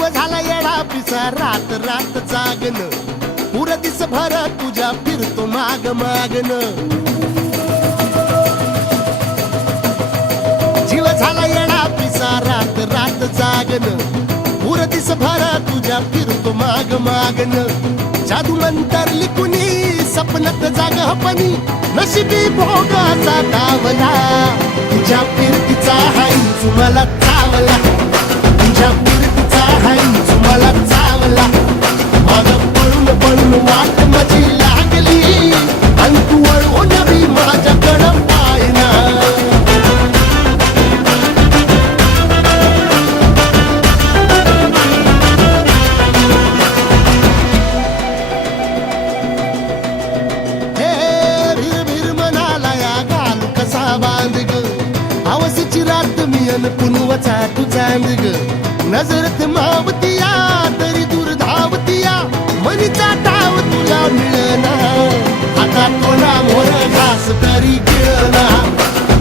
जीव झाला येडा पिसा रात रात जागन पुर दिस भर तुझ्या फिरतो माग मागन जीव झाला येडा पिसा रात रात जागन पुर दिस भर तुझ्या फिरतो माग मागन जादू मंतरली कुणी सपनात जाग हपणी नशिबी भोगाचा दावला तुझ्या फिरतीचा हाई तुम्हाला चावला तुझ्या फिरतीचा हाई तुम्हाला चावला माग पळून पळून वाट माझी लागली आणि तू वळून बी माझ्याकडं पाहिना पुनवचा तू चांद ग नजरत मावतिया तरी दूर धावतिया मनीचा डाव तुला मिळना आता तोंडा मोर घास तरी गिळना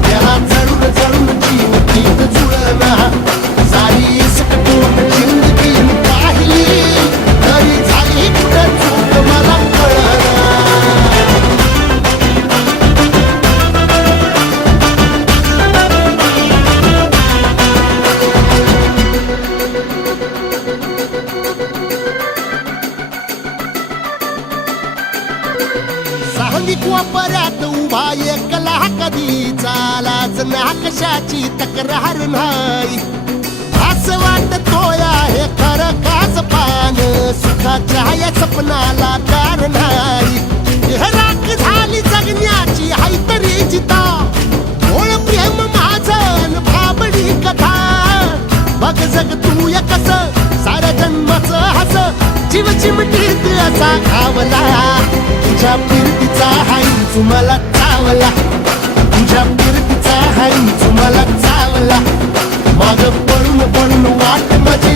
त्याला चढून चढून जीव तीत जुळना सारी सकटून जिंदगी पाहिली तरी झाली कुठं चूक मला कळना सांगिक वापऱ्यात उभा एकला कधी चालाच ना कशाची तक्रार नाही असं वाटतोय हे खरं काच पान सुखाच्या या सपनाला दार नाही राख झाली जगण्याची हाय तरी जिता ओळ प्रेम माझं भाबडी कथा बघ जग तू या कस साऱ्या जन्माचं हस जीव चिमटीत असा घावला तुझ्या फिरतीचा हाई तुम्हाला चावला तुझ्या फिरतीचा हाई तुम्हाला चावला माग पळून पळून वाट माझी